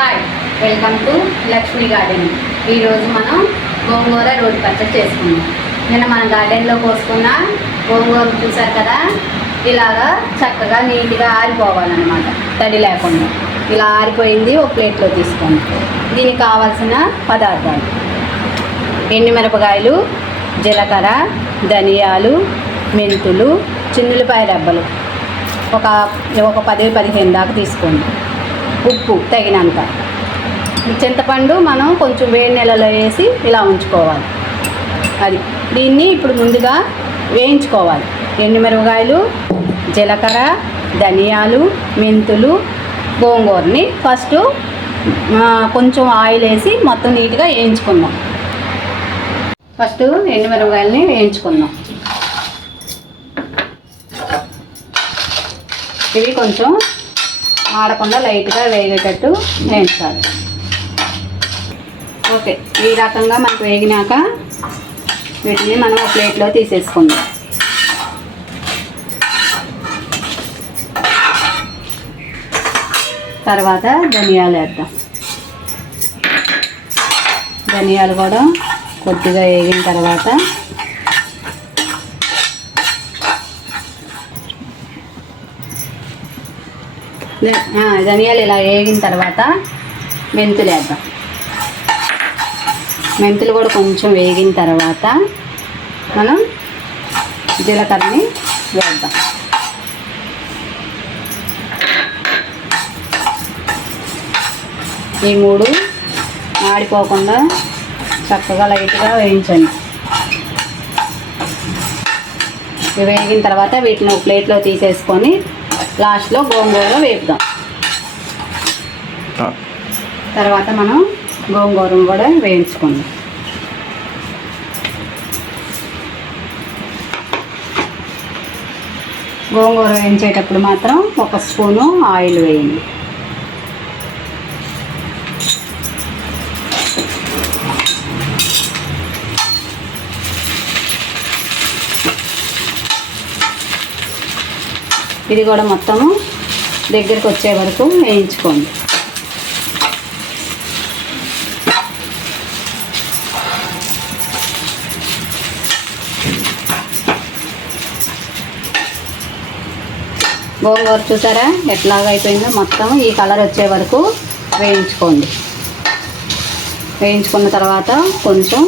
Hi, welcome to Lakshmi garden. ఈరోజు మనం గోంగూర రోటి పచ్చడి చేసుకున్నాం. నిన్న మన గార్డెన్లో కోసుకున్న గోంగూర చూసారు కదా, ఇలాగా చక్కగా నీట్గా ఆరిపోవాలన్నమాట, తడి లేకుండా. ఇలా ఆరిపోయింది ఒక ప్లేట్లో తీసుకోండి. దీనికి కావాల్సిన పదార్థాలు: ఎండుమిరపకాయలు, జీలకర్ర, ధనియాలు, మెంతులు, చిన్నులపాయ రెబ్బలు ఒక 10-15 దాకా తీసుకోండి. ఉప్పు తగినంత. చింతపండు మనం కొంచెం వేడి నీళ్ళలో వేసి ఇలా ఉంచుకోవాలి. దీన్ని ఇప్పుడు ముందుగా వేయించుకోవాలి. ఎండుమిరపకాయలు, జీలకర్ర, ధనియాలు, మెంతులు, గోంగూరని ఫస్ట్ కొంచెం ఆయిల్ వేసి మొత్తం నీట్గా వేయించుకుందాం. ఫస్ట్ ఎండుమిరపకాయలని వేయించుకుందాం. ఇవి కొంచెం ఆడకుండా లైట్గా వేగేటట్టు వేయించాలి. ఓకే, ఈ రకంగా మనకు వేగినాక వీటిని మనం ఒక ప్లేట్లో తీసేసుకుందాం. తర్వాత ధనియాలు వేద్దాం. ధనియాలు కూడా కొద్దిగా వేగిన తర్వాత ధనియాలు ఇలా వేగిన తర్వాత మెంతులు వేద్దాం. మెంతులు కూడా కొంచెం వేగిన తర్వాత మనం జీలకర్రని వేద్దాం. ఈ మూడు ఆడిపోకుండా చక్కగా లైట్గా వేయించండి. ఇవి వేగిన తర్వాత వీటిని ఒక ప్లేట్లో తీసేసుకొని లాస్ట్లో గోంగూర వేపుదాం. తర్వాత మనం గోంగూరను కూడా వేయించుకుందాం. గోంగూర వేయించేటప్పుడు మాత్రం 1 స్పూను ఆయిల్ వేయండి. ఇది కూడా మొత్తము దగ్గరికి వచ్చే వరకు వేయించుకోండి. గోంగూర చూసారా ఎట్లాగా అయిపోయిందో, మొత్తం ఈ కలర్ వచ్చే వరకు వేయించుకోండి. వేయించుకున్న తర్వాత కొంచెం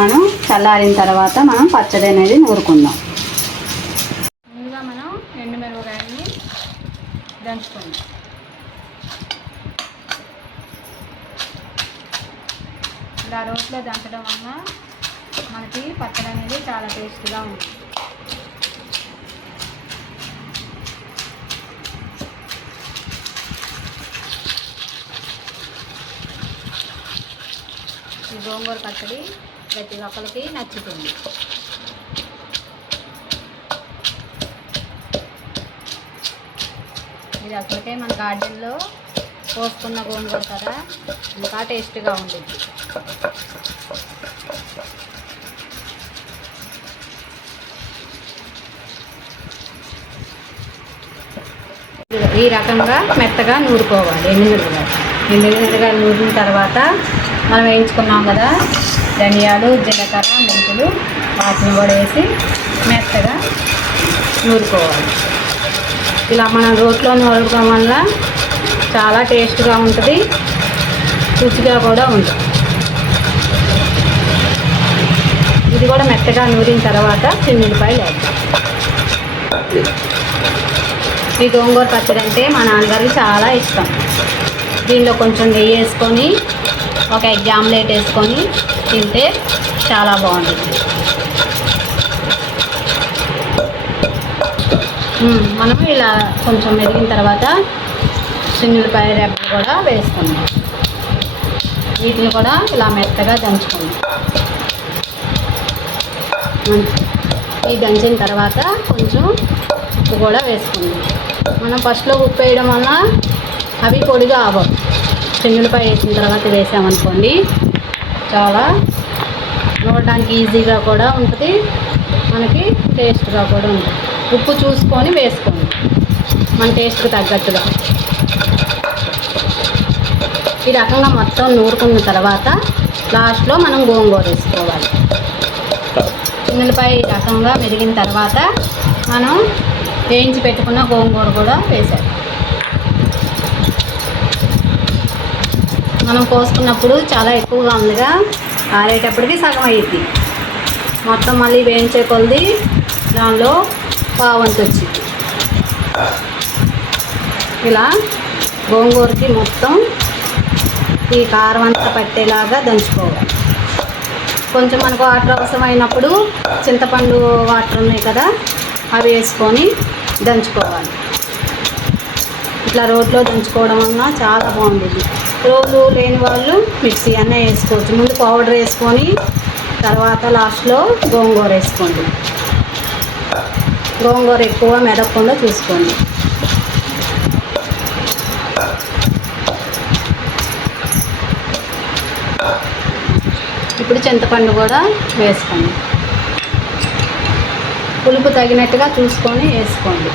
మనం చల్లారిన తర్వాత మనం పచ్చడి అనేది నూరుకుందాం. ముందుగా మనం ఎండుమిరపకాయలని దంచుకుందాం. ఇలా రోట్లో దంచడం వల్ల మనకి పచ్చడి అనేది చాలా టేస్ట్గా ఉంటుంది. ఈ గోంగూర పచ్చడి ప్రతి ఒక్కరికి నచ్చుతుంది. ఇది అసలుకే మన గార్డెన్లో కోసుకున్న గోంగూర కదా, ఇంకా టేస్ట్గా ఉంటుంది. ఈ రకంగా మెత్తగా నూరుకోవాలి. ఎండుమిరపకాయలు నూరిన తర్వాత మనం వేయించుకున్నాం కదా ధనియాలు, జీలకర్ర, మెంతులు, వాటిని కూడా వేసి మెత్తగా నూరుకోవాలి. ఇలా మనం రోట్లో నూరడం వల్ల చాలా టేస్ట్గా ఉంటుంది, రుచిగా కూడా ఉంటుంది. ఇది కూడా మెత్తగా నూరిన తర్వాత చిన్నులపాయలు వేద్దాం. ఈ గోంగూర పచ్చడి అంటే మా నాన్నగారికి చాలా ఇష్టం. దీనిలో కొంచెం నెయ్యి వేసుకొని ఒక ఎగ్ ఆమ్లెట్ వేసుకొని తింటే చాలా బాగుంటుంది. మనం ఇలా కొంచెం మెదిగిన తర్వాత చిన్నులపాయ రెబ్బలు కూడా వేసుకుందాం. వీటిని కూడా ఇలా మెత్తగా దంచుకుందాం. ఈ దంచిన తర్వాత కొంచెం ఉప్పు కూడా వేసుకుందాం. మనం ఫస్ట్లో ఉప్పు వేయడం వల్ల అవి పొడిగా అవ్వవు. చిన్నులపాయ వేసిన తర్వాత వేసామనుకోండి చాలా నూరడానికి ఈజీగా కూడా ఉంటుంది, మనకి టేస్ట్గా కూడా ఉంటుంది. ఉప్పు చూసుకొని వేసుకోండి మన టేస్ట్కి తగ్గట్టుగా. ఈ రకంగా మొత్తం నూరుకున్న తర్వాత లాస్ట్లో మనం గోంగూర వేసుకోవాలి. చిన్నులపై ఈ రకంగా మెరిగిన తర్వాత మనం వేయించి పెట్టుకున్న గోంగూర కూడా వేసాలి. మనం కోసుకున్నప్పుడు చాలా ఎక్కువగా ఉందిగా, ఆరేటప్పటికి సగం అయ్యిద్ది. మొత్తం మళ్ళీ వేయించే కొలది దానిలో పావంతు వచ్చింది. ఇలా గోంగూరకి మొత్తం ఈ కారం అంతా పట్టేలాగా దంచుకోవాలి. కొంచెం మనకు వాటర్ అవసరమైనప్పుడు చింతపండు వాటర్ ఉన్నాయి కదా, అవి వేసుకొని దంచుకోవాలి. ఇట్లా రోట్లో దంచుకోవడం వలన చాలా బాగుంటుంది. రోలు లేని వాళ్ళు మిక్సీ అన్నీ వేసుకోవచ్చు. ముందు పౌడర్ వేసుకొని తర్వాత లాస్ట్లో గోంగూర వేసుకోండి. గోంగూర ఎక్కువ మెదక్కుండా చూసుకోండి. ఇప్పుడు చింతపండు కూడా వేసుకోండి. పులుపు తగినట్టుగా చూసుకొని వేసుకోండి.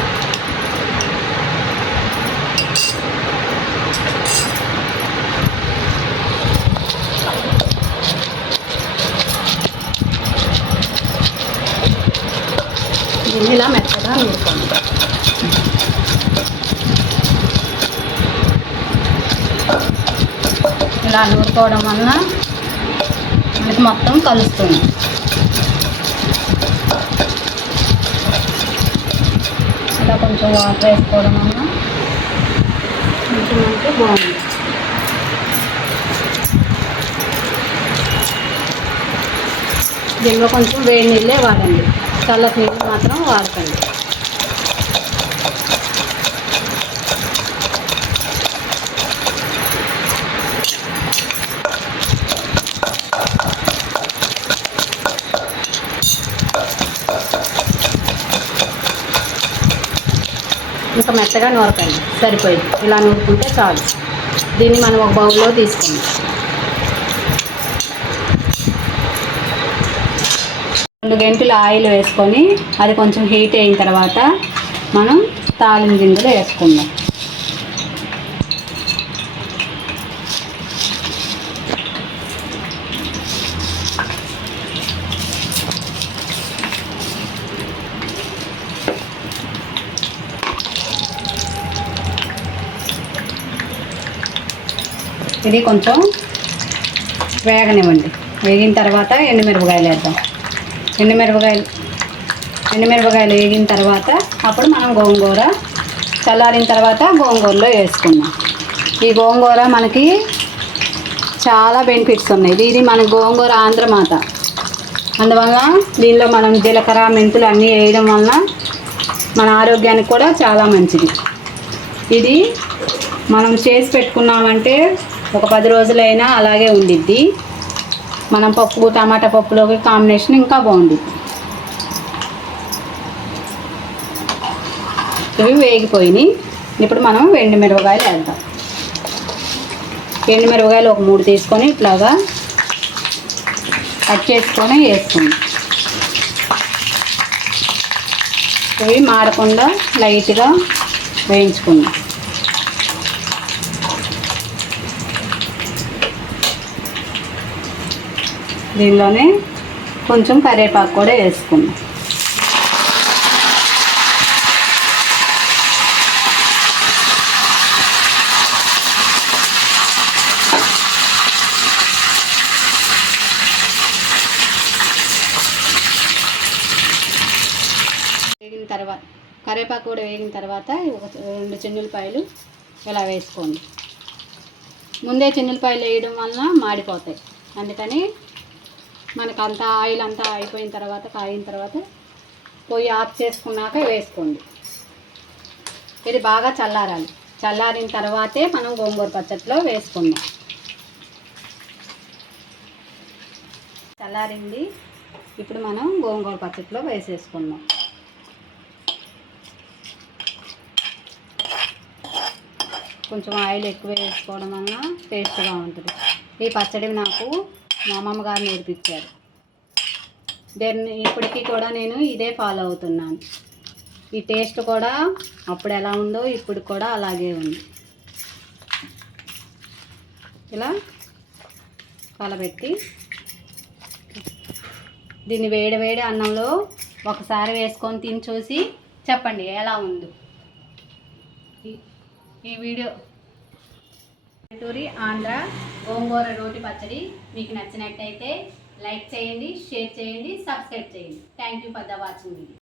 దీన్ని ఇలా మెత్తగా నూరుకోండి. ఇలా నూరుకోవడం వలన మనకి మొత్తం కలుస్తుంది. ఇలా కొంచెం వాటర్ వేసుకోవడం వలన కొంచెం అంటే బాగుంది. దీనిలో కొంచెం వేడి నీళ్ళే వాడండి, చల్లటి నీళ్ళు మాత్రం వాడకండి. ఇంకా మెత్తగా నూరకండి, సరిపోయింది. ఇలా నూరుకుంటే చాలు. దీన్ని మనం ఒక బౌల్లో తీసుకుందాం. 2 గంటలు ఆయిల్ వేసుకొని అది కొంచెం హీట్ అయిన తర్వాత మనం తాలింపు గింజలు వేసుకుందాం. ఇది కొంచెం వేగనివ్వండి. వేగిన తర్వాత ఎండుమిరపకాయలు వేద్దాం. ఎండుమిరపకాయలు వేగిన తర్వాత అప్పుడు మనం గోంగూర చల్లారిన తర్వాత గోంగూరలో వేసుకుందాం. ఈ గోంగూర మనకి చాలా బెనిఫిట్స్ ఉన్నాయి. ఇది మన గోంగూర ఆంధ్రమాత, అందువల్ల దీనిలో మనం జీలకర్ర మెంతులు అన్నీ వేయడం వలన మన ఆరోగ్యానికి కూడా చాలా మంచిది. ఇది మనం చేసి పెట్టుకున్నామంటే ఒక 10 రోజులైనా అలాగే ఉండిద్ది. మనం పప్పు టమాటా పప్పులోకి కాంబినేషన్ ఇంకా బాగుండిద్ది. ఇవి వేగిపోయినాయి. ఇప్పుడు మనం ఎండుమిరపకాయలు వేద్దాం. ఎండుమిరపకాయలు ఒక 3 తీసుకొని ఇట్లాగా కట్ చేసుకొని వేసుకుందాం. ఇవి మాడకుండా లైట్గా వేయించుకుందాం. దీనిలోనే కొంచెం కరివేపాకు కూడా వేసుకుందాం. వేగిన తర్వాత కరివేపాకు కూడా వేగిన తర్వాత 2 చిన్నులపాయలు ఇలా వేసుకోండి. ముందే చిన్నులపాయలు వేయడం వలన మాడిపోతాయి. అందుకని మనకు అంతా ఆయిల్ అంతా అయిపోయిన తర్వాత కాగిన తర్వాత పొయ్యి ఆఫ్ చేసుకున్నాక వేసుకోండి. ఇది బాగా చల్లారాలి. చల్లారిన తర్వాతే మనం గోంగూర పచ్చడిలో వేసుకుందాం. చల్లారింది. ఇప్పుడు మనం గోంగూర పచ్చడిలో వేసేసుకుందాం. కొంచెం ఆయిల్ ఎక్కువ వేసుకోవడం వలన టేస్ట్గా ఉంటుంది. ఈ పచ్చడి నాకు మా అమ్మమ్మ గారు నేర్పించారు. ఇప్పటికీ కూడా నేను ఇదే ఫాలో అవుతున్నాను. ఈ టేస్ట్ కూడా అప్పుడు ఎలా ఉందో ఇప్పుడు కూడా అలాగే ఉంది. ఇలా కలబెట్టి దీన్ని వేడి వేడి అన్నంలో ఒకసారి వేసుకొని తిని చూసి చెప్పండి ఎలా ఉందో. ఈ వీడియో పల్లెటూరి ఆంధ్ర గోంగూర రోటి పచ్చడి మీకు నచ్చినట్టయితే లైక్ చేయండి, షేర్ చేయండి, సబ్స్క్రైబ్ చేయండి. Thank you for the watching video.